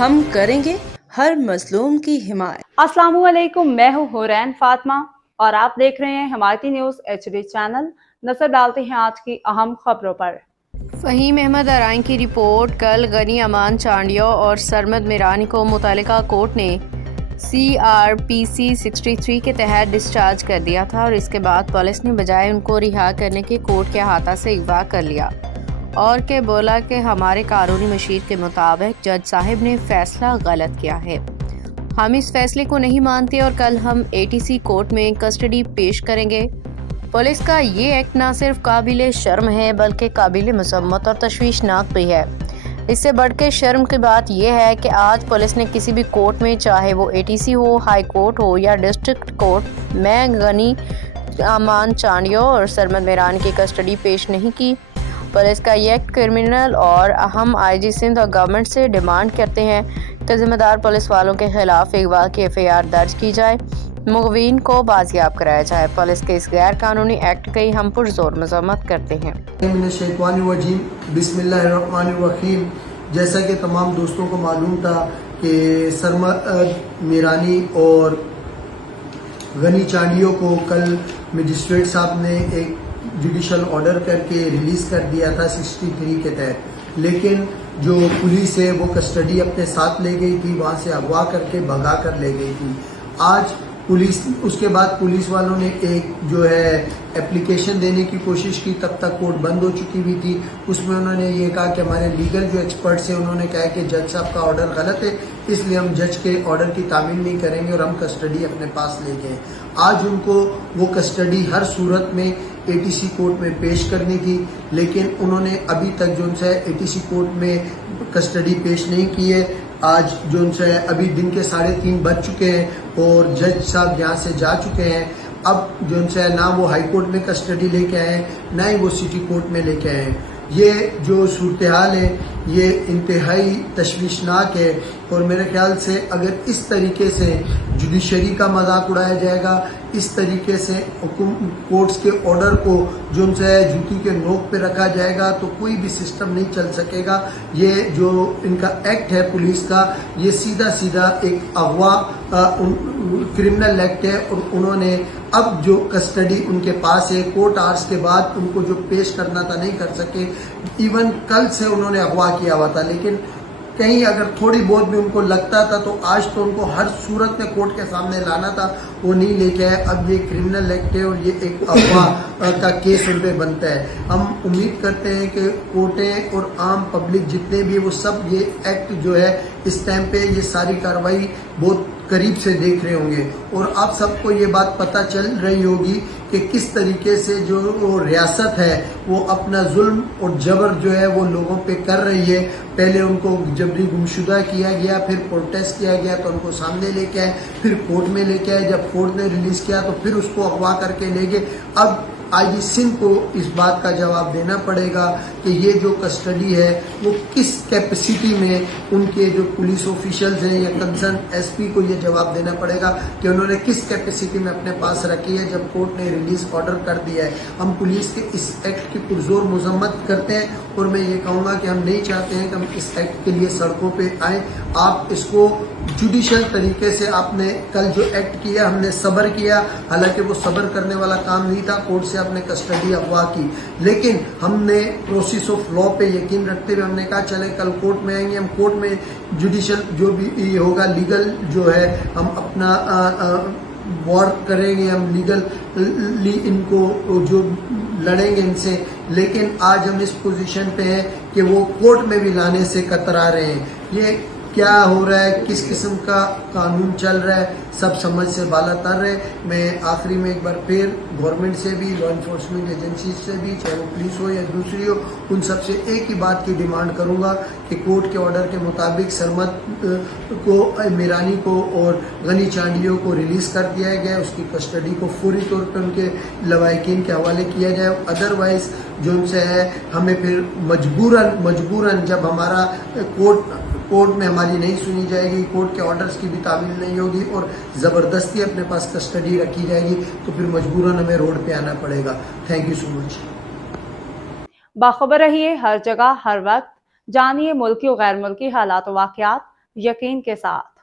ہم کریں گے ہر مظلوم کی حمایت۔ السلام علیکم، میں ہوں حورین فاطمہ اور آپ دیکھ رہے ہیں حمایتی نیوز HD چینل۔ نظر ڈالتے ہیں آج کی اہم خبروں پر۔ فہیم احمد ارائیں کی رپورٹ۔ کل غنی امان چانڈیو اور سرمد میرانی کو متعلقہ کورٹ نے CRPC 63 کے تحت ڈسچارج کر دیا تھا اور اس کے بعد پولیس نے بجائے ان کو رہا کرنے کے کورٹ کے احاطہ سے اغوا کر لیا اور کہ بولا کہ ہمارے قانونی مشیر کے مطابق جج صاحب نے فیصلہ غلط کیا ہے، ہم اس فیصلے کو نہیں مانتے اور کل ہم ATC کورٹ میں کسٹڈی پیش کریں گے۔ پولیس کا یہ ایکٹ نہ صرف قابل شرم ہے بلکہ قابل مذمت اور تشویشناک بھی ہے۔ اس سے بڑھ کے شرم کی بات یہ ہے کہ آج پولیس نے کسی بھی کورٹ میں، چاہے وہ ATC ہو، ہائی کورٹ ہو یا ڈسٹرکٹ کورٹ میں، غنی امان چانڈیو اور سرمد میرانی کی کسٹڈی پیش نہیں کی۔ پولیس کا یہ ایکٹ کرمنل اور ہم IG سندھ اور گورنمنٹ سے ڈیمانڈ کرتے ہیں کہ ذمہ دار پولیس والوں کے خلاف اغوا کی FIR درج کی جائے، مغوین کو بازیاب کرایا جائے۔ پولیس کے اس غیر قانونی ایکٹ کی ہم پرزور مذمت کرتے ہیں۔ بسم اللہ الرحمن الرحیم۔ جیسا کہ تمام دوستوں کو معلوم تھا کہ سرمد میرانی اور غنی چانڈیو کو کل مجسٹریٹ صاحب نے ایک جوڈیشل آرڈر کر کے ریلیز کر دیا تھا 63 کے تحت، لیکن جو پولیس ہے وہ کسٹڈی اپنے ساتھ لے گئی تھی، وہاں سے اغوا کر کے بھگا کر لے گئی تھی۔ آج اس کے بعد پولیس والوں نے ایک جو ہے اپلیکیشن دینے کی کوشش کی، تب تک کورٹ بند ہو چکی ہوئی تھی۔ اس میں انہوں نے یہ کہا کہ ہمارے لیگل جو ایکسپرٹس ہیں انہوں نے کہا کہ جج صاحب کا آرڈر غلط ہے، اس لیے ہم جج کے آرڈر کی تعمیل نہیں کریں گے اور ہم کسٹڈی اپنے پاس لے گئے۔ آج ان کو وہ کسٹڈی ہر صورت میں ATC کورٹ میں پیش کرنی تھی، لیکن انہوں نے ابھی تک جو ان سے ATC کورٹ میں کسٹڈی پیش نہیں کی ہے۔ آج جو ان سے ابھی دن کے 3:30 بج چکے ہیں اور جج صاحب یہاں سے جا چکے ہیں۔ اب جو ان سے نہ وہ ہائی کورٹ میں کسٹڈی لے کے آئے نہ ہی وہ سٹی کورٹ میں لے کے آئے۔ یہ جو صورتحال ہے یہ انتہائی تشویشناک ہے اور میرے خیال سے اگر اس طریقے سے جوڈیشری کا مذاق اڑایا جائے گا، اس طریقے سے کورٹس کے آرڈر کو جو ان سے جوتی کے نوک پہ رکھا جائے گا تو کوئی بھی سسٹم نہیں چل سکے گا۔ یہ جو ان کا ایکٹ ہے پولیس کا، یہ سیدھا ایک اغوا کرمنل ایکٹ ہے اور انہوں نے اب جو کسٹڈی ان کے پاس ہے کورٹ آرس کے بعد ان کو جو پیش کرنا تھا نہیں کر سکے۔ ایون کل سے انہوں نے اغوا کیا ہوا تھا، لیکن کہیں اگر تھوڑی بہت بھی ان کو لگتا تھا تو آج تو ان کو ہر صورت میں کورٹ کے سامنے لانا تھا، وہ نہیں لے کے آئے۔ اب یہ کرمنل ایکٹ ہے اور یہ ایک اغوا کا کیس ان پہ بنتا ہے۔ ہم امید کرتے ہیں کہ کورٹیں اور عام پبلک جتنے بھی وہ سب یہ ایکٹ جو ہے اس ٹائم پہ یہ ساری کارروائی بہت قریب سے دیکھ رہے ہوں گے اور آپ سب کو یہ بات پتہ چل رہی ہوگی کہ کس طریقے سے جو وہ ریاست ہے وہ اپنا ظلم اور جبر جو ہے وہ لوگوں پہ کر رہی ہے۔ پہلے ان کو جبری گمشدہ کیا گیا، پھر پروٹیسٹ کیا گیا تو ان کو سامنے لے کے آئے، پھر کورٹ میں لے کے آئے، جب کورٹ نے ریلیز کیا تو پھر اس کو اغوا کر کے لے گئے۔ اب IG سندھ کو اس بات کا جواب دینا پڑے گا کہ یہ جو کسٹڈی ہے وہ کس کیپیسٹی میں ان کے جو پولیس آفیشلز ہیں یا کنسرن SP کو یہ جواب دینا پڑے گا کہ انہوں نے کس کیپیسٹی میں اپنے پاس رکھی ہے جب کورٹ نے ریلیز آرڈر کر دیا ہے۔ ہم پولیس کے اس ایکٹ کی پرزور مذمت کرتے ہیں اور میں یہ کہوں گا کہ ہم نہیں چاہتے ہیں کہ ہم اس ایکٹ کے لیے سڑکوں پہ آئیں۔ آپ اس کو جوڈیشل طریقے سے آپ نے کل جو ایکٹ کیا ہم نے صبر کیا، حالانکہ وہ صبر کرنے والا کام نہیں تھا، کورٹ سے آپ نے کسٹڈی اغوا کی، لیکن ہم نے پروسیس آف لا پہ یقین رکھتے ہوئے ہم نے کہا چلے کل کورٹ میں آئیں گے، ہم کورٹ میں جوڈیشل جو بھی ہوگا لیگل جو ہے ہم اپنا وار کریں گے، ہم لیگلی ان کو جو لڑیں گے ان سے، لیکن آج ہم اس پوزیشن پہ ہیں کہ وہ کورٹ میں بھی لانے سے کترا رہے ہیں۔ یہ کیا ہو رہا ہے، کس قسم کا قانون چل رہا ہے، سب سمجھ سے بالا تر ہے۔ میں آخری میں ایک بار پھر گورنمنٹ سے بھی، لا انفورسمنٹ ایجنسیز سے بھی، چاہے وہ پولیس ہو یا دوسری ہو، ان سب سے ایک ہی بات کی ڈیمانڈ کروں گا کہ کورٹ کے آرڈر کے مطابق سرمد کو، میرانی کو اور غنی چانڈیو کو ریلیز کر دیا گیا، اس کی کسٹڈی کو فوری طور پہ ان کے لواحقین کے حوالے کیا جائے۔ ادروائز جو ان سے ہے ہمیں پھر مجبوراً جب ہمارا کورٹ میں ہماری نہیں سنی جائے گی، کورٹ کے آرڈرز کی بھی تعمیل نہیں ہوگی اور زبردستی اپنے پاس کسٹڈی رکھی جائے گی تو پھر مجبوراً ہمیں روڈ پہ آنا پڑے گا۔ تھینک یو سو مچ۔ باخبر رہیے ہر جگہ ہر وقت، جانیے ملکی و غیر ملکی حالات و واقعات یقین کے ساتھ